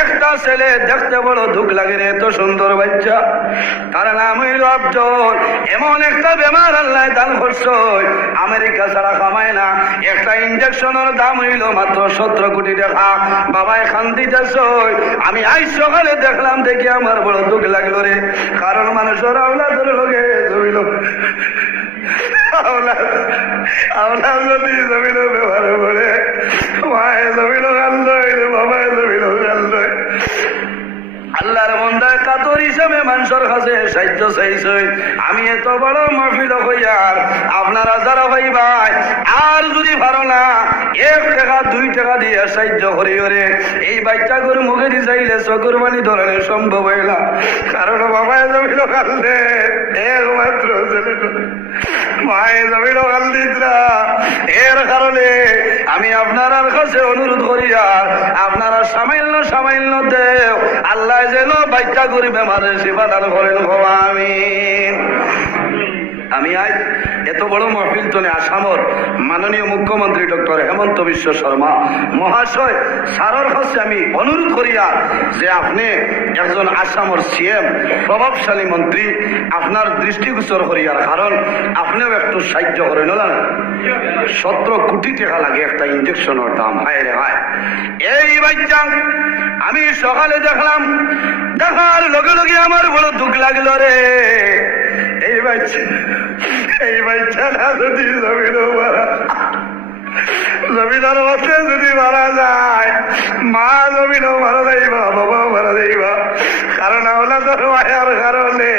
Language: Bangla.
একটা ছেলে দেখতে বড় দুঃখ লাগে রে, এত সুন্দর বাচ্চা, তার নাম হইল আব্দুল। এমন একটা বেমার আল্লাহ দান করছে, আমেরিকা ছাড়া কামায় না। একটা ইঞ্জেকশনের দাম হইল মাত্র 17 কোটি টাকা। বাবা এখান দিতেছ, আমি আজ সকালে দেখলাম, দেখি আমার বড় দুঃখ লাগলো রে। কারণ মানুষের আওলাদের লোকে জমিল, আওলাদ যদি জমিল ব্যবহার করে, মায়ে জমিল কান্দ, বাবায় জমিল কান্দ। আল্লাহর বান্দায় কাতর হিসাবে মানুষের কাছে সাহায্য চাইছে। আমি এত বড় মাহফিল হইয়ার আপনারা যারা ভাই ভাই আর যদি পারো না 1 টাকা 2 টাকা দিয়ে সাহায্য করি করে এই বাচ্চাগুলোর মুখে দিয়ে চাইলে চকুর পানি ধরনের সম্ভব হয় না। কারণ বাবায় জমিল কান্দে, একমাত্র ছেলেটা মায়ে জমিল কান্দিতরা। এর কারণে আমি আপনার কাছে অনুরোধ করি, আর আপনারা সামান্য দেও, আল্লাহ যেন বাচ্চা করি বেমারের সেবা দান করেন। আমি আজ এত বড় মাহফিল তনে আসামর মাননীয় মুখ্যমন্ত্রী ডক্টর হেমন্ত বিশ্ব শর্মা মহাশয় সারর কাছে আমি অনুরোধ করিয়া যে আপনি একজন আসামর সিএম প্রভাবশালী মন্ত্রী, আপনার দৃষ্টিগোচর করিয়ার, কারণ আপনিও একটু সাহায্য করেন না। 17 কোটি টাকা লাগে একটা ইঞ্জেকশনের দাম। হায় রে হায়, এই বাচ্চা আমি সকালে দেখলাম, দেখার লগে লগে আমার বড় দুঃখ লাগলো রে। এই বাচ্চাটা যদি জমিনের মধ্যে যদি মারা যায়, মা জমিনও মারা যাইবা, বাবাও মারা যাইবা, কারণ আওলাদের মায়ার কারণে।